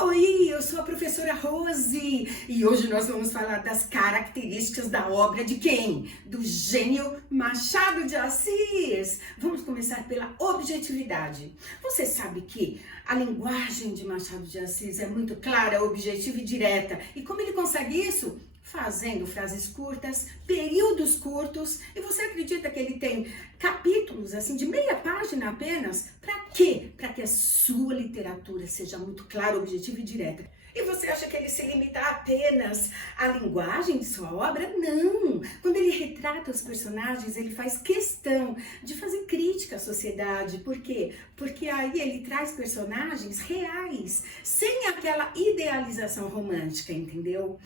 Oi, eu sou a professora Rose e hoje nós vamos falar das características da obra de quem? Do gênio Machado de Assis. Vamos começar pela objetividade. Você sabe que a linguagem de Machado de Assis é muito clara, objetiva e direta. E como ele consegue isso? Fazendo frases curtas, períodos curtos. E você acredita que ele tem capítulos assim de meia página apenas? Para quê? Para que a sua literatura seja muito clara, objetiva e direta. E você acha que ele se limita apenas à linguagem de sua obra? Não! Quando ele retrata os personagens, ele faz questão de fazer crítica à sociedade. Por quê? Porque aí ele traz personagens reais, sem aquela idealização romântica, entendeu?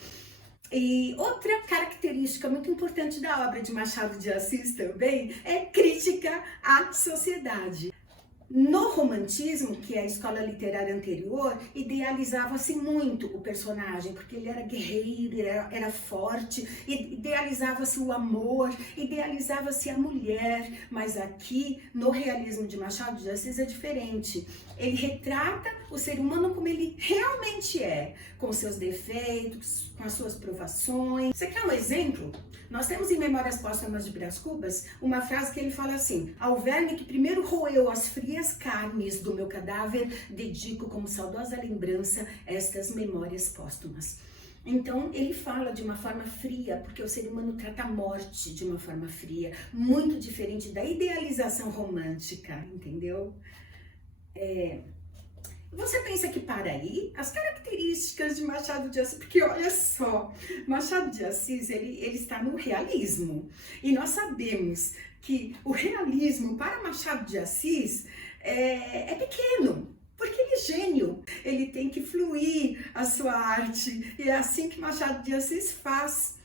E outra característica muito importante da obra de Machado de Assis também é crítica à sociedade. No romantismo, que é a escola literária anterior, idealizava-se muito o personagem, porque ele era guerreiro, era forte, idealizava-se o amor, idealizava-se a mulher, mas aqui, no realismo de Machado de Assis, é diferente. Ele retrata o ser humano como ele realmente é, com seus defeitos, com as suas provações. Você quer um exemplo? Nós temos em Memórias Póstumas de Brás Cubas uma frase que ele fala assim: ao verme que primeiro roeu as frias carnes do meu cadáver, dedico como saudosa lembrança estas memórias póstumas. Então ele fala de uma forma fria, porque o ser humano trata a morte de uma forma fria, muito diferente da idealização romântica, entendeu? Você pensa que para aí as características de Machado de Assis, porque olha só, Machado de Assis ele está no realismo e nós sabemos que o realismo para Machado de Assis é pequeno, porque ele é gênio, ele tem que fluir a sua arte e é assim que Machado de Assis faz.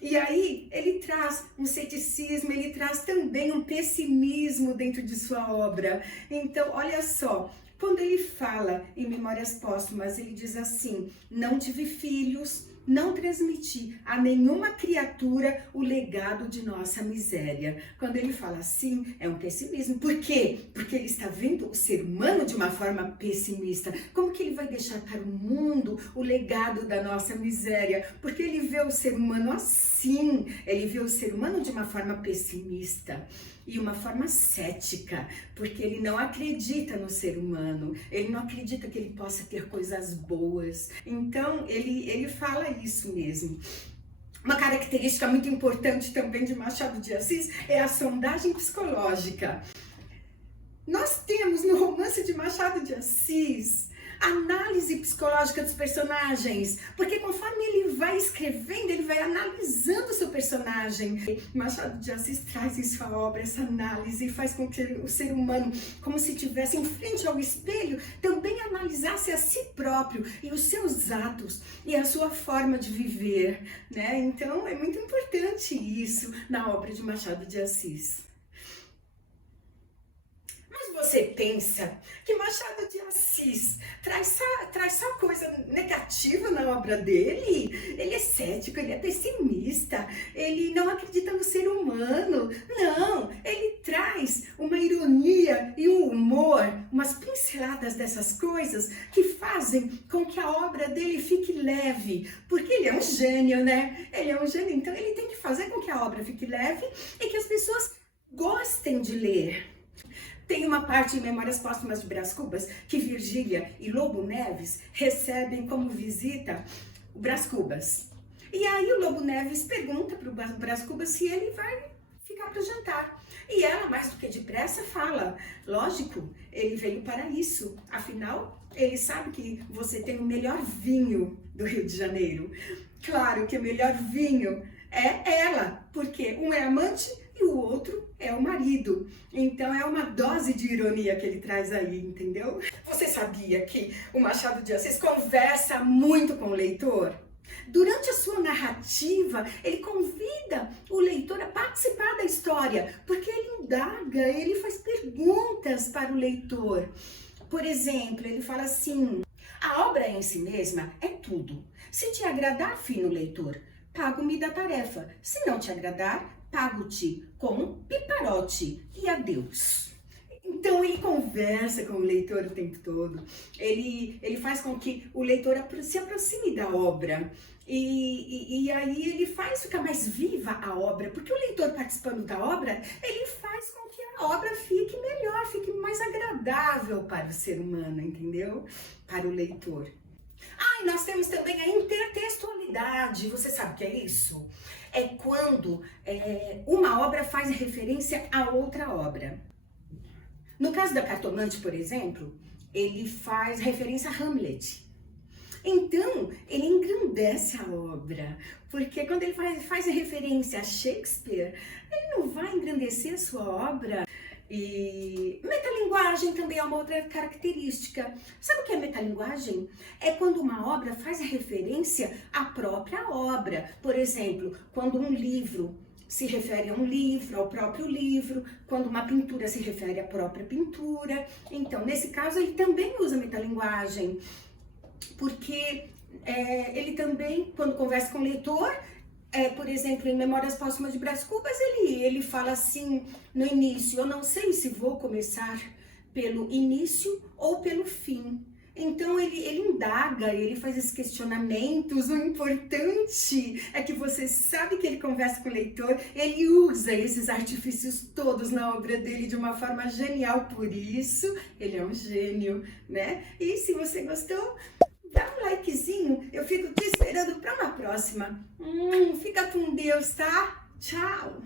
E aí ele traz um ceticismo, ele traz também um pessimismo dentro de sua obra. Então, olha só, quando ele fala em Memórias Póstumas, ele diz assim: não tive filhos, não transmiti a nenhuma criatura o legado de nossa miséria. Quando ele fala assim, é um pessimismo. Por quê? Porque ele está vendo o ser humano de uma forma pessimista. Como que ele vai deixar para o mundo o legado da nossa miséria? Porque ele vê o ser humano assim, ele vê o ser humano de uma forma pessimista e uma forma cética, porque ele não acredita no ser humano, ele não acredita que ele possa ter coisas boas. Então ele fala isso mesmo. Uma característica muito importante também de Machado de Assis é a sondagem psicológica. Nós temos no romance de Machado de Assis análise psicológica dos personagens, porque conforme ele vai escrevendo, ele vai analisando o seu personagem. Machado de Assis traz em sua obra essa análise e faz com que o ser humano, como se estivesse em frente ao espelho, também analisasse a si próprio e os seus atos e a sua forma de viver, né? Então é muito importante isso na obra de Machado de Assis. Você pensa que Machado de Assis traz só coisa negativa na obra dele? Ele é cético, ele é pessimista, ele não acredita no ser humano. Não, ele traz uma ironia e um humor, umas pinceladas dessas coisas que fazem com que a obra dele fique leve, porque ele é um gênio, né? Ele é um gênio, então ele tem que fazer com que a obra fique leve e que as pessoas gostem de ler. Tem uma parte em Memórias Póstumas de Brás Cubas que Virgília e Lobo Neves recebem como visita o Brás Cubas. E aí o Lobo Neves pergunta para o Brás Cubas se ele vai ficar para o jantar. E ela, mais do que depressa, fala: lógico, ele veio para isso. Afinal, ele sabe que você tem o melhor vinho do Rio de Janeiro. Claro que o melhor vinho é ela, porque um é amante e o outro é o marido. Então é uma dose de ironia que ele traz aí, entendeu? Você sabia que o Machado de Assis conversa muito com o leitor? Durante a sua narrativa, ele convida o leitor a participar da história, porque ele indaga, ele faz perguntas para o leitor. Por exemplo, ele fala assim: a obra em si mesma é tudo. Se te agradar, fino leitor, pago-me da tarefa. Se não te agradar, pago-te com um piparote e adeus. Então ele conversa com o leitor o tempo todo, ele faz com que o leitor se aproxime da obra e aí ele faz ficar mais viva a obra, porque o leitor participando da obra, ele faz com que a obra fique melhor, fique mais agradável para o ser humano, entendeu? Para o leitor. Ah, e nós temos também a intertextualidade, você sabe o que é isso? É quando uma obra faz referência a outra obra. No caso da Cartomante, por exemplo, ele faz referência a Hamlet. Então, ele engrandece a obra, porque quando ele faz referência a Shakespeare, ele não vai engrandecer a sua obra. E metalinguagem também é uma outra característica. Sabe o que é metalinguagem? É quando uma obra faz referência à própria obra. Por exemplo, quando um livro se refere a um livro, ao próprio livro, quando uma pintura se refere à própria pintura. Então, nesse caso, ele também usa metalinguagem, porque ele também, quando conversa com o leitor, por exemplo, em Memórias Póstumas de Brás Cubas, ele fala assim no início: eu não sei se vou começar pelo início ou pelo fim. Então ele indaga, ele faz esses questionamentos. O importante é que você sabe que ele conversa com o leitor, ele usa esses artifícios todos na obra dele de uma forma genial, por isso ele é um gênio, né? E se você gostou, dá um likezinho, eu fico te esperando para uma próxima. Fica com Deus, tá? Tchau!